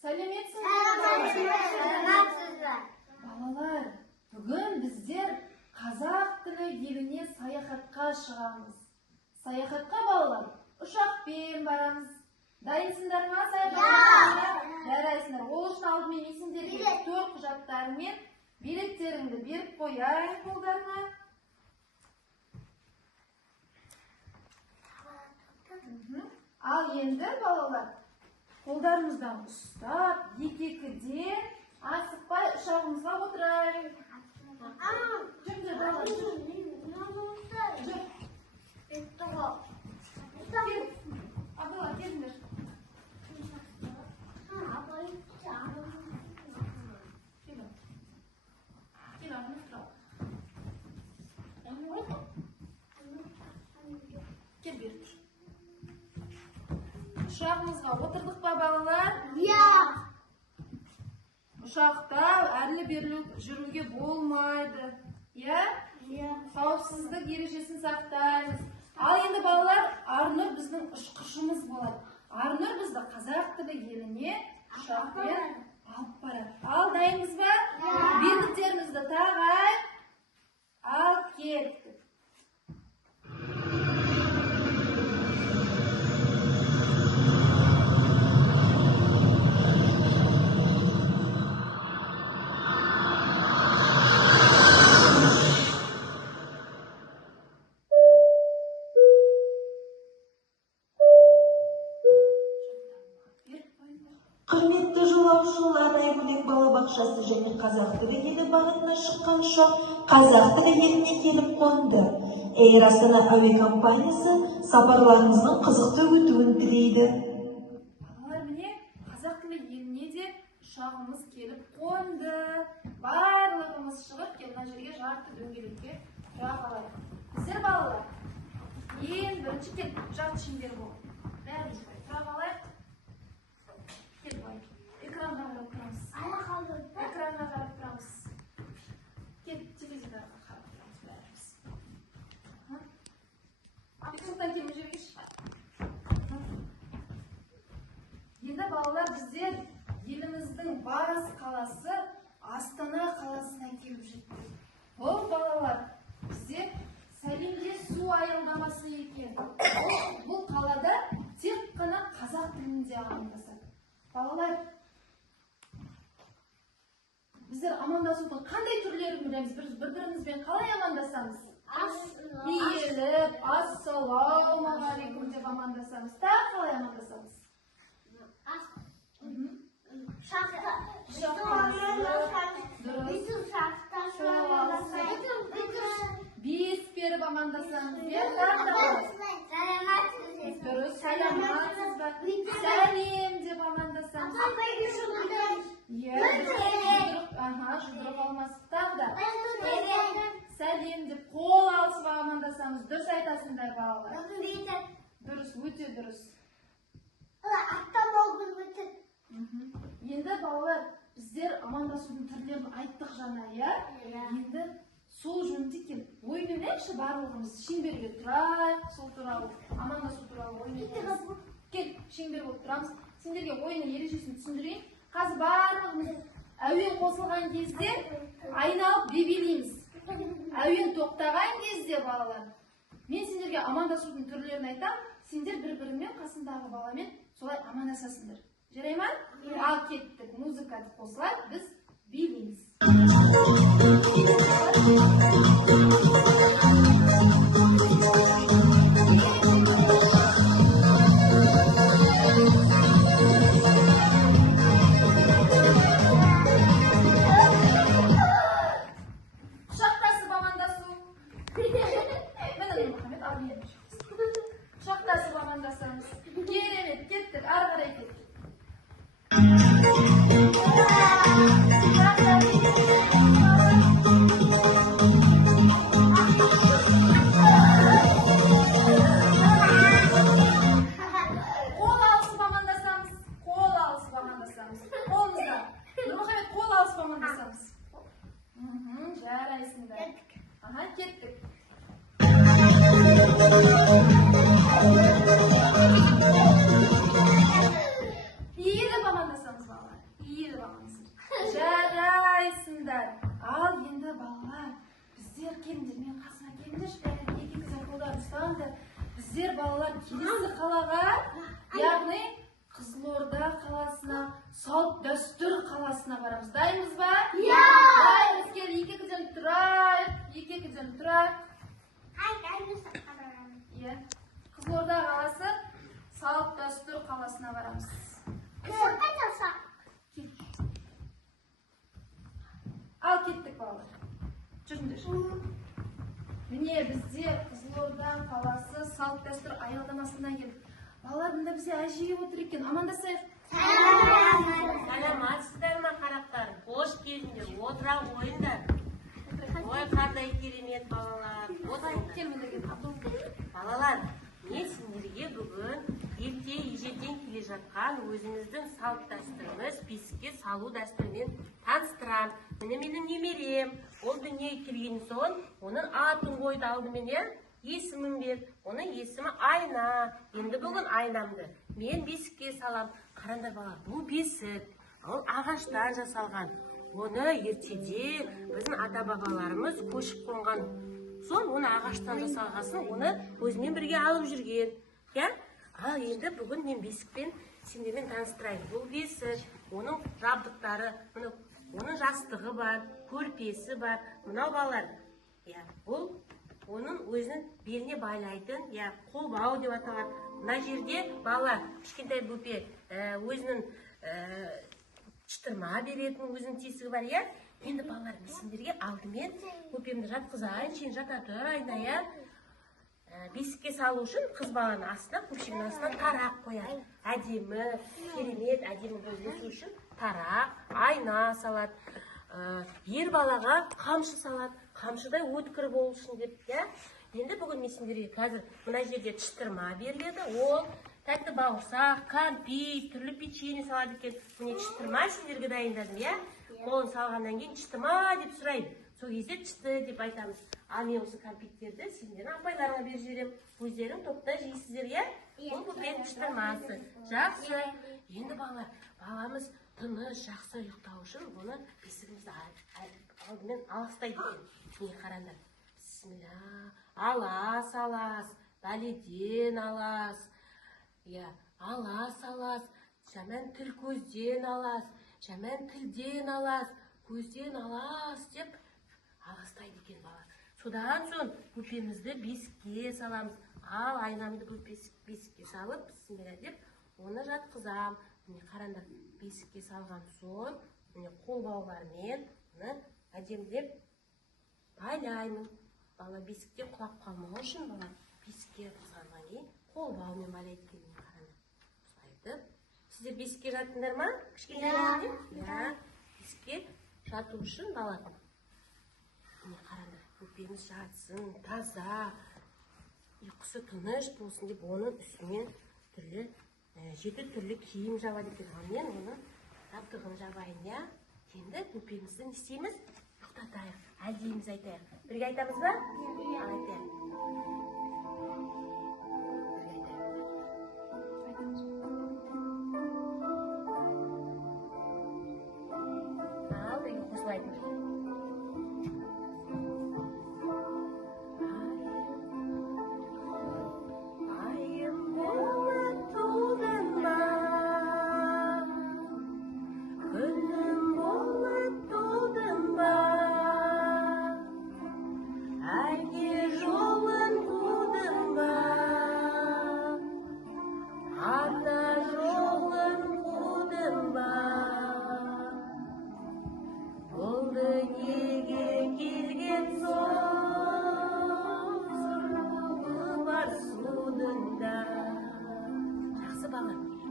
Сәлеметсіздер. Балалар, бүгін біздер қазақ тілі еліне саяхатқа шығамыз. Саяхатқа балалар, ұшақпен барамыз. Дайынсыңдар ма саяхатқа? Жарайсыңдар. Ол үшін алдымен есіңдерге төр құжаттарымен билеттеріңді беріп қояйын қолдарына. Ал енді балалар, қолдарымыздан ұстап, екі-екіден асықпай ұшағымызға отырайық. Жүр, балалар, жүр. Абдулла, келіңдер. Кел, ағынып тұра. Кел, бері тұр. Ұшағымызға отырдық па, балалар? Ұшақта әрлі-берлі жүруге болмайды. Қауіпсіздік ережесін сақтаймыз. Ал енді балалар, Арнұр біздің ұшқышымыз болады. Арнұр бізді қазақ тілі еліне ұшақпен алып барады. Ал дайынбыз ба? Билеттерімізді тағайық. Ал кеттік. Құрметті жолаушылар, Айгөлек балабақшасы және қазақ тілі елі бағытына шыққан ұшақ қазақ тілі еліне келіп қонды. Эйр Астана әуе компаниясы сапарларыңыздың қызықты өтуін тілейді. Балалар, міне қазақ тілі еліне де ұшағымыз келіп қонды. Барлығымыз шығып, келген жерге жарты дөңгелекке тұра қалайық. Біздер балалар, ең бірінші кел, жарты шеңбер бол. Бәріміз тұра қалайық. Экранға қарап тұрамыз. Экранға қарап тұрамыз. Кел, телевизорға қарап тұрамыз бәріміз. Абсолюттан келме жерге шықпай. Енді балалар, біздер еліміздің бас қаласы Астана қаласына келіп жеттік. Бұл балалар, біздер Сәлемде су аялдамасы екен. Бұл қалада тек қана қазақ тілінде амандасады. Балалар, біздер амандасудың қандай түрлерін білеміз? Бір-бірімізбен қалай амандасамыз? Иіліп, ассалаумағалейкум деп амандасамыз. Тағы қалай амандасамыз? Бес беріп амандасамыз. Дұрыс, сәлематсыз ба? Сәлем деп амандасамыз. Жұдырық алмасып тағы. Сәлем деп қол алысып амандасамыз. Дұрыс айтасыңдар балалар. Дұрыс, өте дұрыс. Енді балалар, біздер амандасудың түрлерін айттық жаңа, енді сол жөнінде кел, ойнайықшы барлығымыз шеңберге тұрайық, сол туралы, амандасу туралы ойнайықшы. Кел, шеңбер болып тұрамыз. Сендерге ойынның ережесін түсіндірейін. Қазір барлығымыз әуен қосылған кезде айналып бебелейміз. Әуен тоқтаған кезде балалар, мен сендерге амандасудың түрлерін айтам, сендер бір-бірімен қасындағы баламен солай амандасасыңдар. Жарай ма? Ал кеттік, музыка қосылады, біз билейміз. Шақтасып амандасу. Шақтасып амандасамыз. Керемет, кеттік, ары қарай кеттік. Жарайсыңдар. Кеттік. Иіліп амандасамыз балалар. баламсыңдар. Жарайсыңдар. Ал енді балалар, біздер келіңдер, мен қасыма келіңдерші, екі-екі қолдарын ұстаңдар. Біздер балалар келесі қалаға, яғни Қызылорда қаласына, салт дәстүр қаласына барамыз. Дайынбыз ба? Иә. Дайынбыз, кел, екі-екіден тұрайық, екі-екіден тұрайық. Иә. Қызылорда қаласы, салт дәстүр қаласына барамыз. Ал кеттік балалар. Жүріңдер. Міне бізде Қызылорда қаласы салт дәстүр аялдамасына келдік. Балалар, мұнда бізде әже отыр екен. Амандасайық. Саламатсыздар ма, қарақтар? Қош келдіңдер, отыра ойындар. Ой, қандай керемет балалар. Балалар, мен сендерге бүгін ерте ежелден келе жатқан өзіміздің салт дәстүріміз бесікке салу дәстүрімен таныстырам. Міне менің немерем. Ол дүниеге келген соң, оның атын қойды алдымен, есімін бер. Оның есімі Айна. Енді бүгін Айнамды мен бесікке салам. Қараңдар балалар, бұл бесік. Ол ағаштан жасалған. Оны ертеде біздің ата-бабаларымыз көшіп қонған соң, оны ағаштан жасалғасын, оны өзімен бірге алып жүрген. Ал енді бүгін мен бесікпен сендермен таныстырайын. Бұл бесік, оның жабдықтары, оның жастығы бар, көрпесі бар. Мынау балалар, бұл оның өзінің беліне байлайтын, қолбау деп аталады. Мына жерде балалар, кішкентай бөпе өзінің шытырма беретін өзінің тесігі бар, Енді балалар, сендерге алдымен бөпемді жатқызайын, сен жата тұр, Айна, бесікке салу үшін қыз баланың астына, көпшігінің астына тарақ қояды. Әдемі, керемет, әдемі болу үшін тарақ, айна салады. Ер балаға қамшы салады, қамшыдай өткір болу үшін деп, Енді бүгін мен сендерге қазір мына жерде шытырма беріледі, ол тәтті бауырсақ, кәмпит, түрлі печенье салады екен. Міне шытырма сендерге дайындадым, Қолын салғаннан кейін шытырма деп сұрайды. Сол кезде шыты деп айтамыз. Ал мен осы кәмпиттерді сендердің апайларыңа беріп жіберем. Өздерің топта жейсіздер, Бұл бөпенің шытырмасы. Жақсы. Енді баламыз тыныш, жақсы ұйықтау үшін оны бесігімізді алдымен аластайды екен. Міне қараңдар. Бисмилля. Алас, бәледен алас. Алас, жаман тіл көзден алас. Жаман тілден алас, көзден алас деп аластайды екен бала. Содан соң бөпемізді бесікке саламыз. Ал Айнамды бесікке салып, бісмилля деп, оны жатқызам. Міне қараңдар, бесікке салған соң, міне қолбаулармен оны әдемілеп байлаймын. Бала бесікте құлап қалмау үшін бала бесікке салғаннан кейін қолбаумен байлайды екен. Қараңдар. Сіздер бесікке жаттыңдар ма? Кішкентай бесікке жату үшін бала. Міне қараңдар, бөпеміз жатсын, таза, ұйқысы тыныш болсын деп, оның үстіне жеті түрлі киім жабады екен. Мен оның жабдығын жабайын, Енді бөпемізді не істейміз? Ұйықтатайық, әлдейіміз айтайық. Бірге айтамыз ба? Айтайық.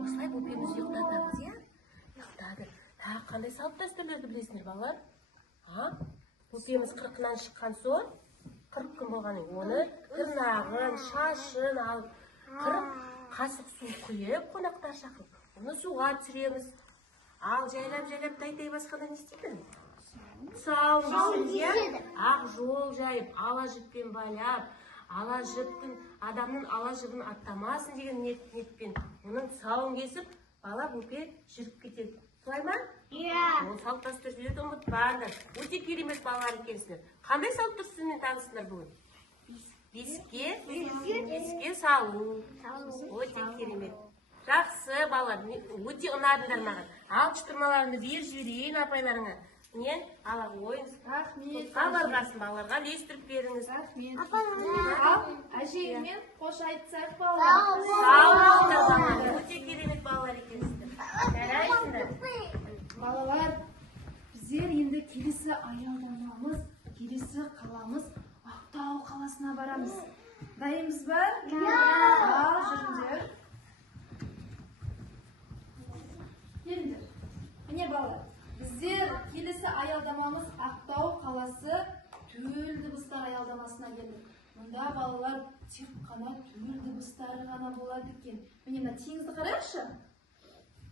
Осылай бөпеміз ұйықтатамыз, Ұйықтады. Тағы қандай салт дәстүрлерді білесіңдер, балалар? Бөпеміз қырқынан шыққан соң, 40 күн болғаннан оны тырнағын, шашын алып, 40 қасық су құйып, қонақтар шақырып, оны суға түсіреміз. Ал жайлап тай басқада не істейді? Сауын жейді. Ақ жол жайып, ала жіппен байлап, ала жіптің адамның ала жібін аттамасын деген ниетпен оның сауын кесіп, бала бөпе жүріп кетеді. Солай ма? салт дәстүрлерді ұмытпаңдар. Өте керемет балалар екенсіңдер. Қандай салт дәстүрмен таныстыңдар бүгін? Бесікке салу. Өте керемет. Жақсы балалар, өте ұнадыңдар маған. Алғыштырмаларыңды беріп жіберейін апайларыңа. Мен ала ойыңыз. Рахмет. Хабарласын балаларға ілестіріп беріңіз. Рахмет. Ал әжеңмен қош айтсақ балалар. Сау болыңдар балалар. Өте керемет балалар екенсіңдер. Жарайсыңдар. Балалар, біздер енді келесі аялдамамыз, келесі қаламыз Ақтау қаласына барамыз. Дайынбыз ба? Ал жүріңдер. Келіңдер. Міне балалар, біздер келесі аялдамамыз Ақтау қаласы төл дыбыстар аялдамасына келдік. Мұнда балалар тек қана төл дыбыстары ғана болады екен. Міне мына теңізді қарайықшы.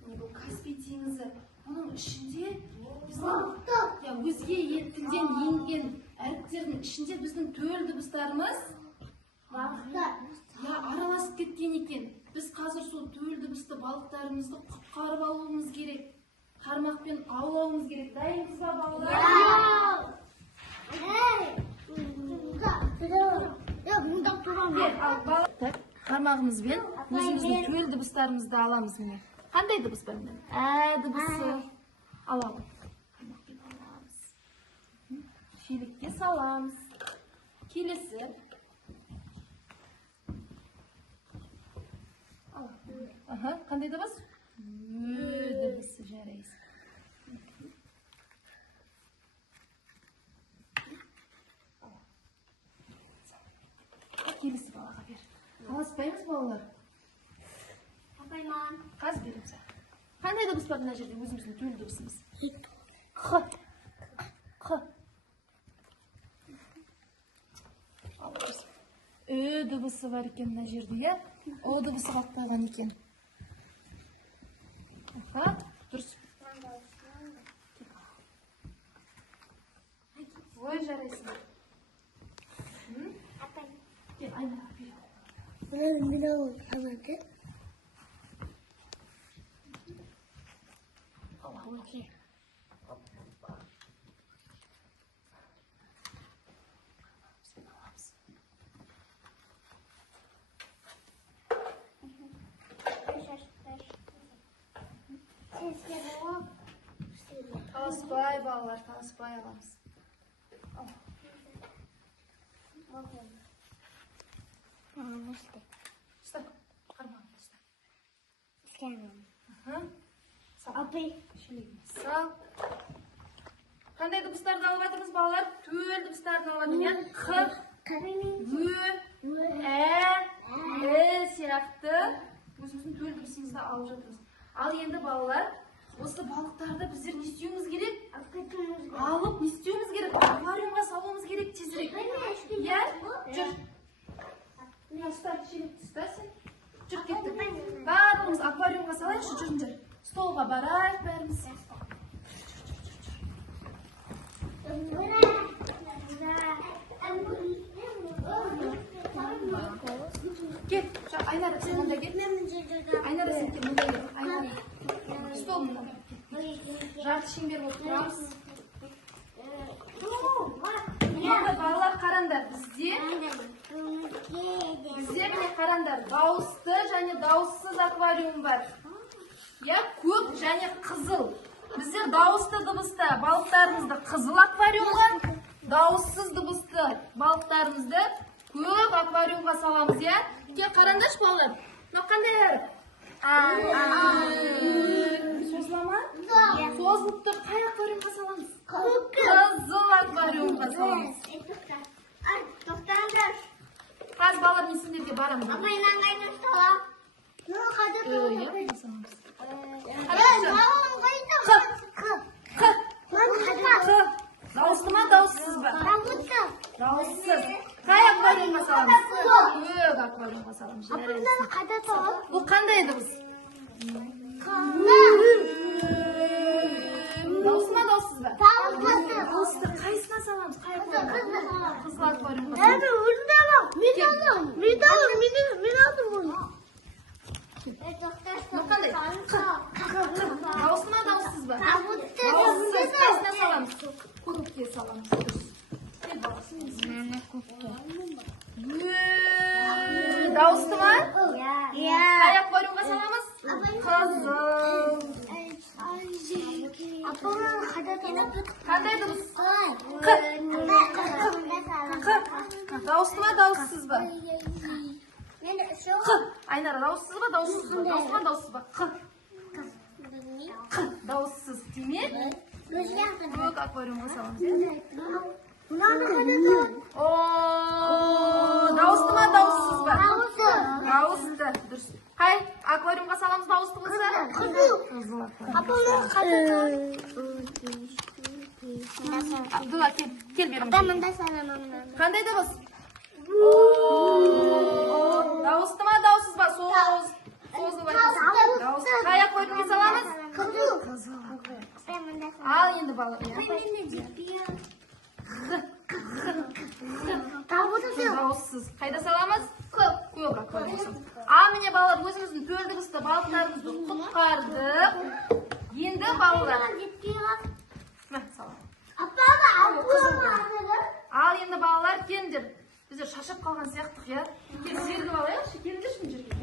Міне бұл Каспий теңізі. Оның ішінде біздің өзге тілден енген әріптердің ішінде біздің төл дыбыстарымыз араласып кеткен екен. Біз қазір сол төл дыбысты балықтарымызды құтқарып алуымыз керек. Қармақпен аулауымыз керек. Дайынбыз ба балалар? Қармағымызбен өзіміздің төл дыбыстарымызды аламыз. Міне. Қандай дыбыс бар? Ә дыбысы. Аламыз. Шелекке саламыз. Келесі. Қандай дыбыс? Дыбысы жарайсыз. Келесі балаға бер. Аласпаймыз балалар? Қаз берем саған. Қандай дыбыс бар мына жерде өзіміздің төл дыбысымыз? Қ. Дыбысы бар екен мына жерде. О дыбысы қатпаған екен. Дұрыс. Ой, жарайсың. Кел, айнаға бер. Таласпай балалар, таласпай аламыз. Ұста, қармағын ұста. Сал. Қандай дыбыстарды алып жатырмыз балалар? Төл дыбыстарын алып жатырмыз. Қ, Ө, Ә, сияқты өзіміздің төл дыбысымызды алып жатырмыз. Ал енді балалар, осы балықтарды біздер не істеуіміз керек? Алып не істеуіміз керек? Аквариумға салуымыз керек тезірек. Иә? Жүр. Ұста, шелекті ұста сен. Жүр кеттік. Барлығымыз аквариумға салайықшы, жүріңдер. Столға барайық бәріміз. Кет, Айнара, сен мұнда кет. Айнара, сен кет, мұнда кет. Айнара. Стол мұнда. Жарты шеңбер болып тұрамыз. Балалар қараңдар, бізде міне қараңдар, дауысты және дауыссыз аквариум бар. Я көк және қызыл. Біздер дауысты дыбысты балықтарымызды қызыл аквариумға, дауыссыз дыбысты балықтарымызды көк аквариумға саламыз, я? Кел қараңдаршы балалар. Мына қандай әріп? Созылама? Созылып тұр. Қай аквариумға саламыз? Қызыл аквариумға саламыз. Қаз балар мен сендерге барамын. Дауысты ма, дауыссыз ба? Дауыссыз. Қай аквариумға саламыз? Көк аквариумға саламыз. Бұл қандай дыбыс? Дауысты ма, дауыссыз ба? Дауысты. Қайсына саламыз? Қай аквариумға? Қызыл аквариумға саламыз. Дауысты ма, дауыссыз ба? Дауыссыз. қайсына саламыз? Көкке саламыз. Кел бала, сен. Дауысты ма? Аяқ қойрымға саламыз? Қызыл. Қандай дыбыс? Дауысты ма, дауыссыз ба? Айнара, дауыссыз ба, дауыссыз ба? Дауысты ма, дауыссыз ба? Дауыссыз. Демек, көк аквариумға саламыз. Дауысты ма, дауыссыз ба? Дауысты. Дұрыс. Қай аквариумға саламыз дауысты болса? Қызыл аквариум. Абдулла, кел беріңіз. Қандай дыбыс? Дауысты ма, дауыссыз ба? Созылып айтасыз. Дауысты. Қай аквариумға саламыз? Қызыл. Ал енді бала. Дауыссыз. Қайда саламыз? Көк аквариумға. Міне балалар, өзіміздің төл дыбысты балықтарымызды құтқардық. Енді балалар. Ал енді балалар, келіңдер. Біздер шашып қалған сияқтық, я? Кел, сергіп алайықшы, келіңдерші мына жерге.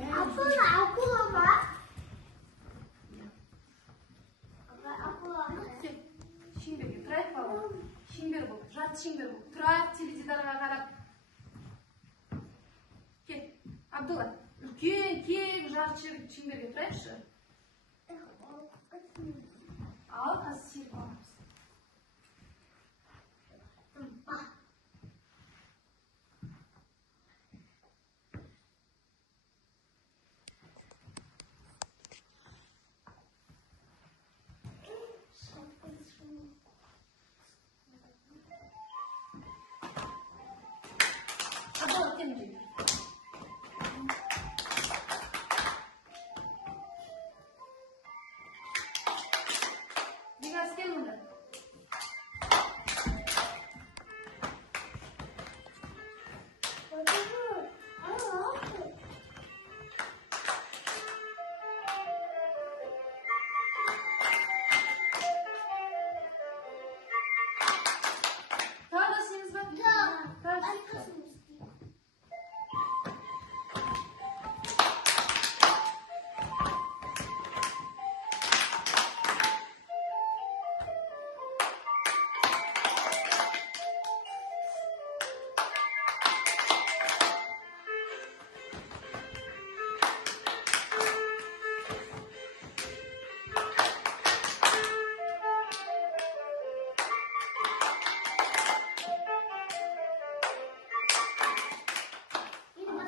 Шеңберге тұрайық балалар. Шеңбер бол, жарты шеңбер бол. Тұрайық теледидарға қарап. Кел, Абдулла, үлкен, кең жарты шеңберге тұрайықшы. Ал, қазір сергіп аламыз.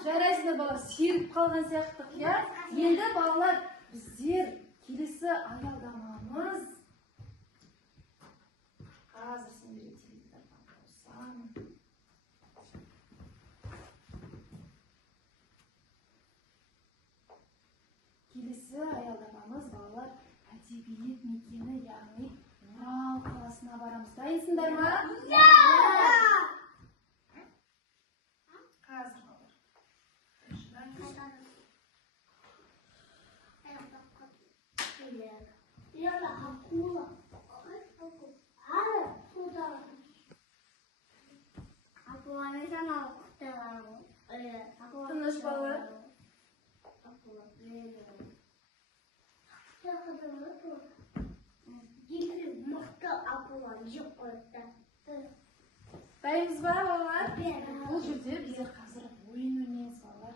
Жарайсыздар балалар, серіп қалған сияқтық, я? Енді балалар, біздер келесі аялдамамыз. Қазір сендерге теледидардан қосам. Келесі аялдамамыз балалар, әдебиет мекені, яғни Орал қаласына барамыз. Дайынсыңдар ма? Қазір балалар. Тыныш балалар. Дайынбыз ба балалар? Бұл жерде біздер қазір ойын ойнаймыз балалар.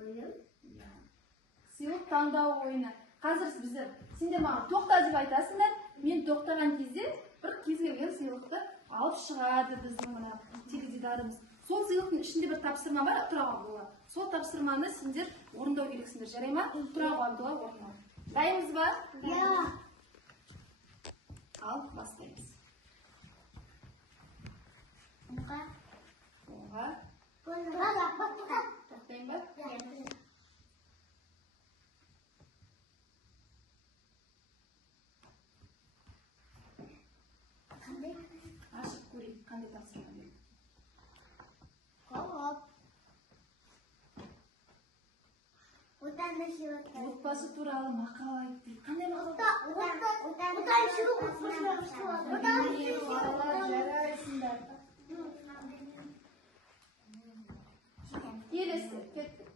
Ойын? Сыйлық таңдау ойыны. Қазір біздер, сендер маған тоқта деп айтасыңдар. Мен тоқтаған кезде бір кез келген сыйлықты алып шығады біздің мына теледидарымыз. Сол сыйлықтың ішінде бір тапсырма бар, Тұрағы Абдулла. Сол тапсырманы сендер орындау керексіңдер. Жарай ма? Тұрағы Абдулла орындау. Дайынбыз ба? Ал, бастаймыз. Оңға. Тоқтайын ба? Ашып көрейік, қандай тапсырма береді. Отбасы туралы мақал айтты. Қандай мақал? Балалар жарайсыңдар. Келесі, кеттік.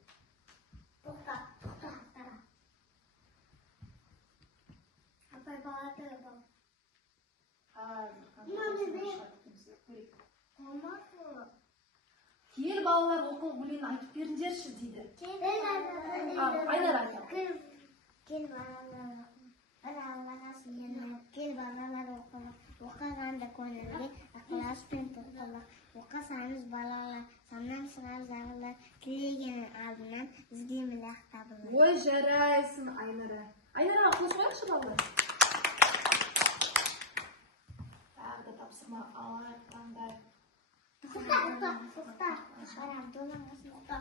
Кел балалар оқыл өлең айтып беріңдерші дейді. Айнар айтады. Кел балалар оқығанды көңілге ықыласпен тоқталақ. Оқысаңыз балалар, саннан шығар жағылар, тілегеннің алдынан іздемілік табылар. Ой, жарайсың Айнара. Айнараға қос қойыңызшы балалар. Тағы да тапсырма алаңдар. Тоқта. Барам, долаңасын тоқта.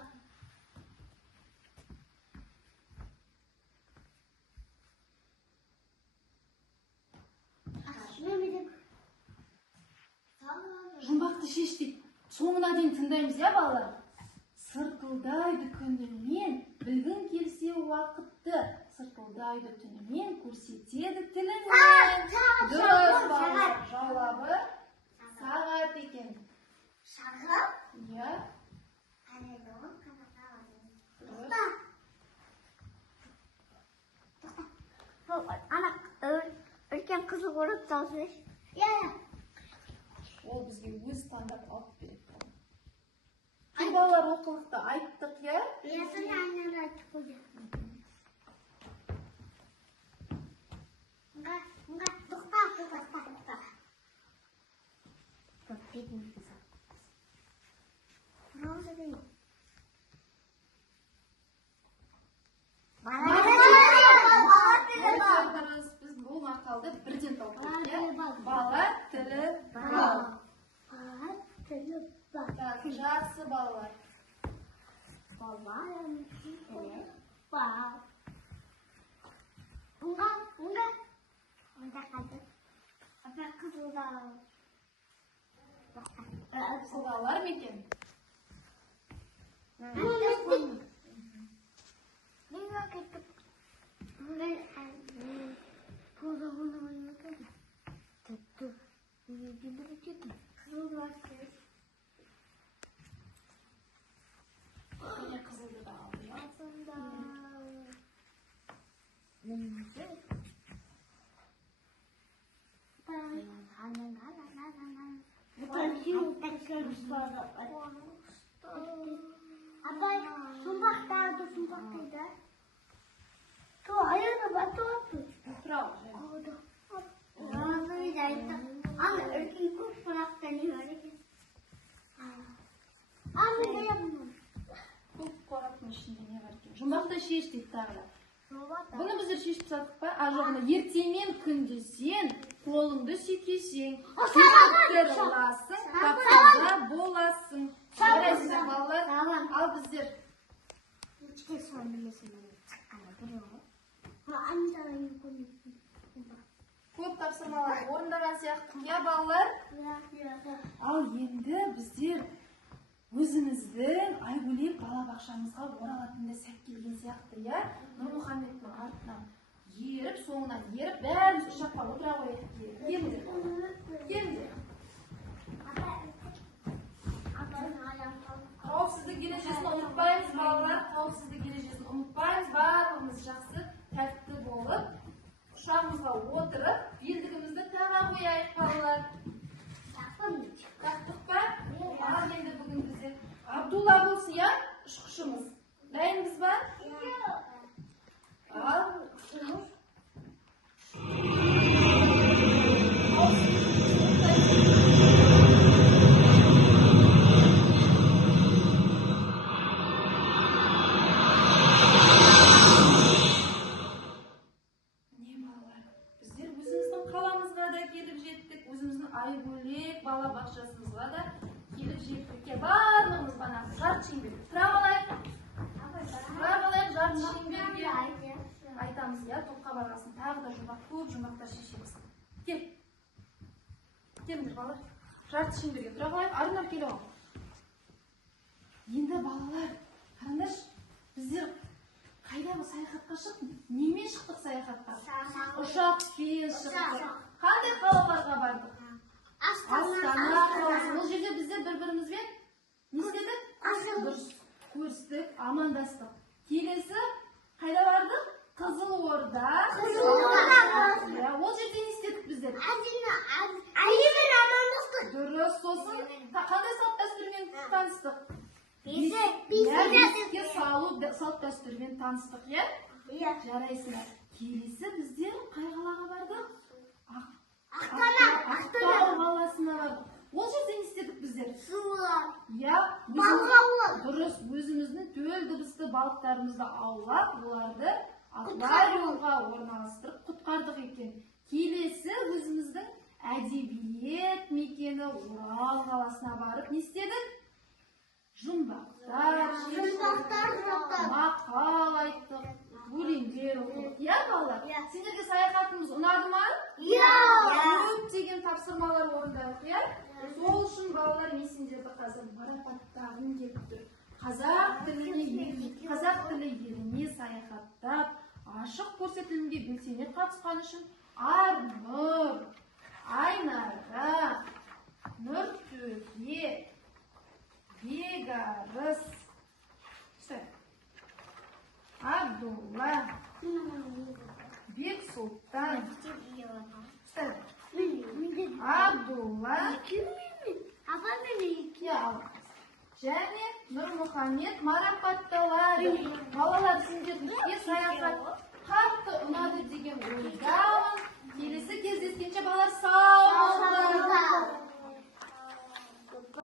Жұмбақты шеш дейді. Соңына дейін тыңдаймыз, я балалар? Сырқылдайды күнімен, бүгін келсе уақытты. Сырқылдайды түнімен, көрсетеді тілімен. Дұрыс балалар. Жауабы сағат екен. Сағат? Иә. Ана үлкен қызыл көріп талсыз. Иә. Ол бізге өз стандарт алып береді. Кел балалар оқылықты айттық, иә? Ясын айнар айтып қойды. Тоқта. Бетім қызыл. Роза дейін. Біз бұл мақалды бірден талқылайық. Бала тілі бал. Бала тілі бал. Жақсы балалар. Бала тілі бал. Онда қазір. Апа қызылда. Балалар ма екен? Қызылды да алды. Апай, сумбақтарды сумбақтайды. Аяғына батып отыр. Тұрау. Разыйды айтты. Ана үлкен көп сұрақта не бар екен? Ана не yapmam? Көп қораптың ішінде не бар екен? Жұмбақты шеш дейді тағы да. Бұны біздер шешіп тастадық па? Ажығына ертемен күнде сен қолыңды сүйкесең, тапсырыласың, тапсырға боласың. Жарайсыздар балалар. Ал біздер Üçgen sonra mesela çıkkana duruyor. көп тапсырмалар орындаған сияқты, иә балалар? Ал енді біздер өзіміздің Айгөлек балабақшамызға оралатындай сәт келген сияқты, иә? Нұрмұхаммедтің артынан еріп, соңынан еріп, бәріміз ұшаққа отыра қояйық. Келіңдер. Қауіпсіздік ережесін ұмытпаймыз, балалар. Қауіпсіздік ережесін ұмытпаймыз. Барлығымыз жақсы, тәртіпті болып, ұшағымызға отырып, белдігімізді таға қояйық, балалар. Тақтық па? Ал енді бүгін бізде Абдулла болсын, я? Ұшқышымыз. Дайынбыз ба? Ал. Айгөлек балабақшасымызға да келіп жеттік. Барлығымыз бана жарты шеңбер. Тұра қалайық, жарты шеңберге айтамыз, я, топқа барғасын. Тағы да жұмбақ, көп жұмбақтар шешеміз. Келіңдер балалар, жарты шеңберге тұра қалайық. Арынар келіп ал. Енді балалар, қараңдарш, біздер қайдағы саяхатқа шықтық? Немен шықтық саяхатқа? Ұшақпен шықтық. Қандай қалаларға бардық? Астана қаласы. Ол жерде біздер бір-бірімізбен не істедік? Дұрыс көрістік, амандастық. Келесі қайда бардық? Қызылорда. Иә, ол жерде не істедік біздер? Әлемен амандастық. Дұрыс. Сосын қандай салт дәстүрмен таныстық? Бесікке Бесікке салу салт дәстүрмен таныстық, иә? Иә. Жарайсыңдар. Келесі біздер қай қалаға бардық? Ақтау Ақтау қаласына бардық. Ол жерде не істедік біздер? Суылар. Иә, Балық аулау. дұрыс. Өзіміздің төл дыбысты балықтарымызды аулап, оларды аквариумға орналастырып құтқардық екен. Келесі өзіміздің әдебиет мекені Орал қаласына барып не істедік? Жұмбақтар, мақал айттық, өлеңдер оқыдық. Иә, балалар? Сендерге саяхатымыз ұнады ма? Иә. Көптеген тапсырмалар орындадық, иә? Сол үшін балалар мен сендерді қазір марапаттағым келіп тұр. Қазақ тілі еліне саяхаттап, ашық көрсетілімге белсене қатысқан үшін Арнұр, Айнара, Нұртөбе, Бегарыс, Абдулла, Бексұлтан, Абдулла, және Нұрмұхамед марапатталады. Балалар, сендерге саяхат қатты ұнады деген ойдамын. Келесі кездескенше балалар сау болыңдар.